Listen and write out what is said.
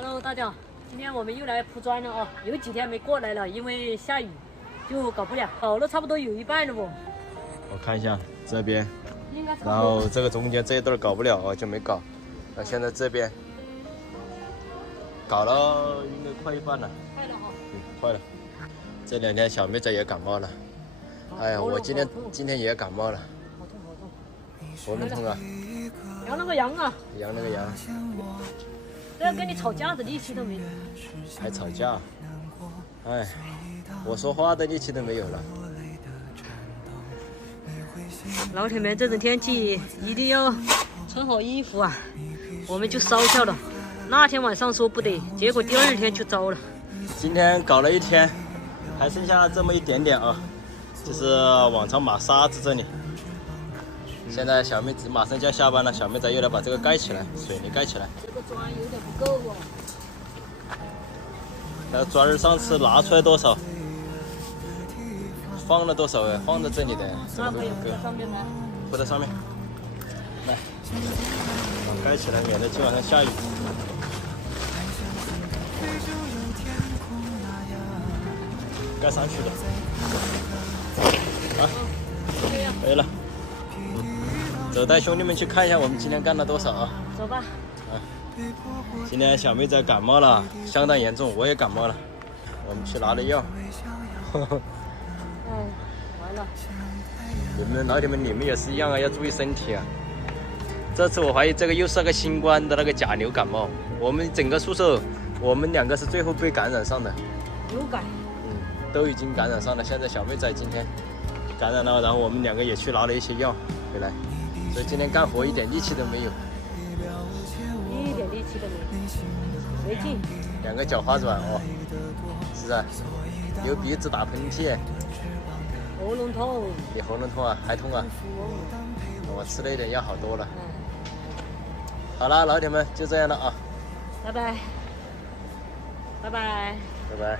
Hello， 大家好，今天我们又来铺砖了啊！有几天没过来了，因为下雨，就搞不了。搞了差不多有一半了不？我看一下这边，应该差不多。然后这个中间这一段搞不了，就没搞。那现在这边搞了，应该快一半了。快了哈。快了。这2天小妹仔也感冒了。哎呀，我今天也感冒了。好痛好痛。喉咙痛啊。羊那个羊啊。羊那个羊。这要跟你吵架的力气都没有。还吵架？哎，我说话的力气都没有了。老铁们，这种天气一定要穿好衣服啊！我们就烧掉了。那天晚上说不得，结果第2天就糟了。今天搞了1天，还剩下这么一点点啊，就是往常码沙子这里。现在小妹子马上就要下班了，小妹仔又来把这个盖起来，水泥盖起来。这个砖有点不够哦。那砖儿上次拿出来多少？放了多少呀？放在这里的，那可以铺在上面吗？铺在上面。来，盖起来，免得今晚上下雨。盖上去了。啊，可以了。走，带兄弟们去看一下我们今天干了多少啊！走吧。今天小妹仔感冒了，相当严重，我也感冒了。我们去拿了药。完了。老铁们，你们也是一样啊，要注意身体啊。这次我怀疑这个又是那个新冠的那个甲流感冒。我们整个宿舍，我们2个是最后被感染上的。流感。都已经感染上了。现在小妹仔今天感染了，然后我们2个也去拿了一些药回来，所以今天干活一点力气都没有，一点力气都没劲。2个脚发软哦，是不是？流鼻子打喷嚏，喉咙痛。你喉咙痛啊？还痛啊？我吃了一点药好多了。好了，老铁们就这样了啊，拜拜。拜拜。拜拜。